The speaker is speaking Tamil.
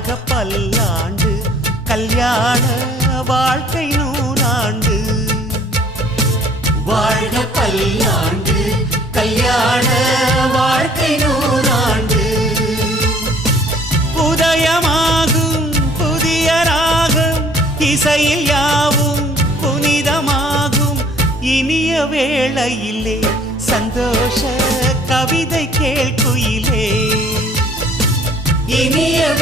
வாழ்க பல்லாண்டு கல்யாண வாழ்க்கை நூறாண்டு. வாழ்க பல்லாண்டு கல்யாண வாழ்க்கை நூறாண்டு. உதயமாகும் புதிய ராகம் இசையில் யாவும் புனிதமாகும். இனிய வேளையிலே சந்தோஷ கவிதை கேள்குயிலே. இனிய